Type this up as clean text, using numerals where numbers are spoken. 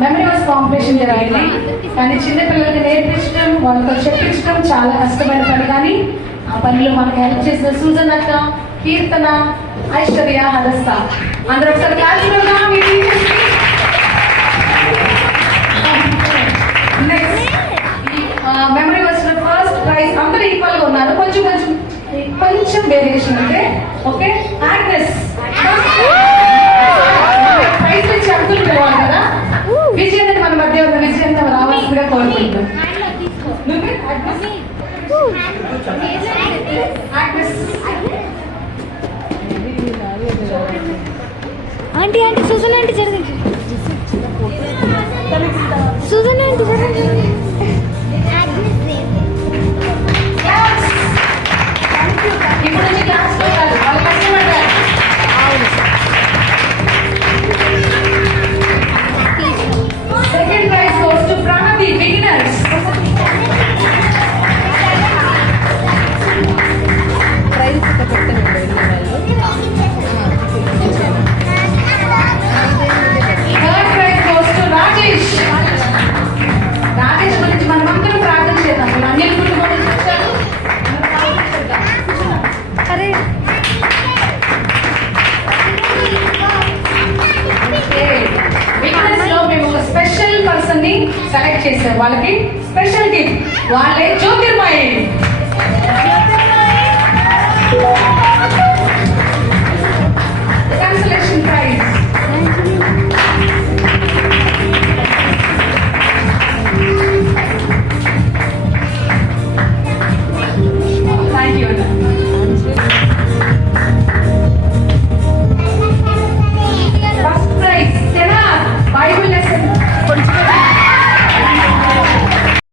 Memory verse competition జరిగింది. కానీ చిన్నపిల్లలకి నేర్పించడం, వాళ్ళతో చెప్పించడం చాలా కష్టమైన పని. కానీ ఆ పనిలో మనకు హెల్ప్ చేసిన సూజన్ అక్క, కీర్తన, ఐశ్వర్య, హదస్త అందరూ ఒకసారి మెమరీ వర్స్ ఫస్ట్ ప్రైజ్ అందరూ ఈక్వల్ గా ఉన్నారు. కొంచెం వేరియేషన్ అంటే ఓకే. ఆగ్నెస్ ప్రైజ్ నుంచి అంకులు పిలవాలి కదా. విజయంతి మన మధ్య ఉన్న విజయంతి రావాల్సిందిగా కోరుకుంటున్నాం. ఆంటీ ఆంటీ సుజన్ ఆంటీ జరగండి. సుజన్ ఆంటీ జరగండి. ఇప్పుడు నుంచి క్లాస్ వాళ్ళు కష్టపడ్డారు. Second prize goes to Pranathi beginners. Third prize goes to Rajesh. రాజేష్ గురించి మనం అందరం ప్రార్థన చేద్దాం. అన్ని కుటుంబం నుంచి వచ్చారు. బిగినర్స్ లో మేము ఒక స్పెషల్ పర్సన్ ని సెలెక్ట్ చేసాం. వాళ్ళకి స్పెషల్ గిఫ్ట్. వాళ్ళే జ్యోతిర్మయి.